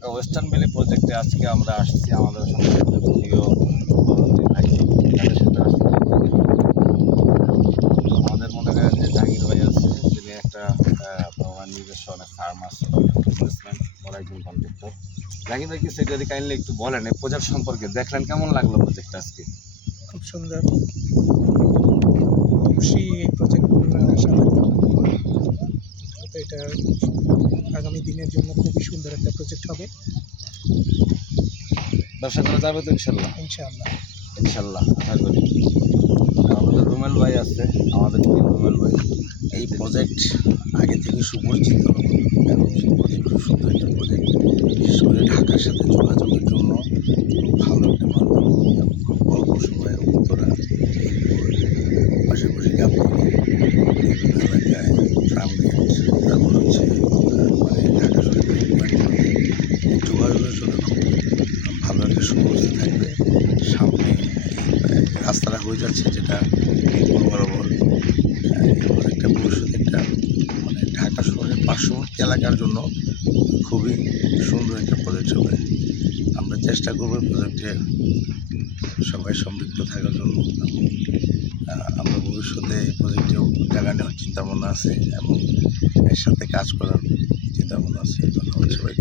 Dhaka western valley প্রজেক্টে আজকে আমরা আসছি আমাদের সঙ্গে প্রিয় ভাই তাদের সাথে আসছি। আমাদের মনে করেন যে জাহাঙ্গীর ভাই আছে, তিনি একটা আমার নিজস্ব অনেক ফার্ম আছে, ইনভেস্টমেন্ট বড় একজন কন্ট্রাক্টর। জাহাঙ্গীর ভাই কি সেটা যদি কাইন্ডলি একটু বলেন এই প্রজেক্ট সম্পর্কে, দেখলেন কেমন লাগলো প্রজেক্টটা আজকে? খুব সুন্দর, খুশি এই প্রজেক্ট সাথে। এটা আগামী দিনের জন্য খুবই সুন্দর একটা প্রজেক্ট হবে, ব্যবসা করা যাবে তো ইনশাল্লাহ? ইনশাআল্লাহ। ইনশাল্লাহ আশা করি। আমাদের রুমেল ভাই আছে, আমাদের টিম রুমেল ভাই। এই প্রজেক্ট আগে থেকে সুপরিচিত এবং সুপরিচিত খুব সুন্দর একটা প্রজেক্ট, বিশেষ করে ঢাকার সাথে যোগাযোগের জন্য খুব ভালো একটা মাধ্যম এবং খুব অল্প সময়ে উত্তরা পাশাপাশি গাবতলী বিভিন্ন এলাকায় ট্রামগেট, তারপর হচ্ছে মানে ঢাকা শহরের যোগাযোগের জন্য খুব ভালো একটা সুব্যবস্থা থাকবে। সামনে রাস্তাটা হয়ে যাচ্ছে যেটা মিরপুর বরাবর, একটা ভবিষ্যতে একটা মানে ঢাকা শহরের পার্শ্ববর্তী এলাকার জন্য খুবই সুন্দর একটা প্রজেক্ট হবে। আমরা চেষ্টা করব প্রজেক্টে সবাই সমৃদ্ধ থাকার জন্য এবং আমরা ভবিষ্যতে এই প্রজেক্টেও জায়গা নেওয়ার চিন্তাভাবনা আছে এবং এর সাথে কাজ করার চিন্তাভাবনা আছে। ধন্যবাদ সবাই।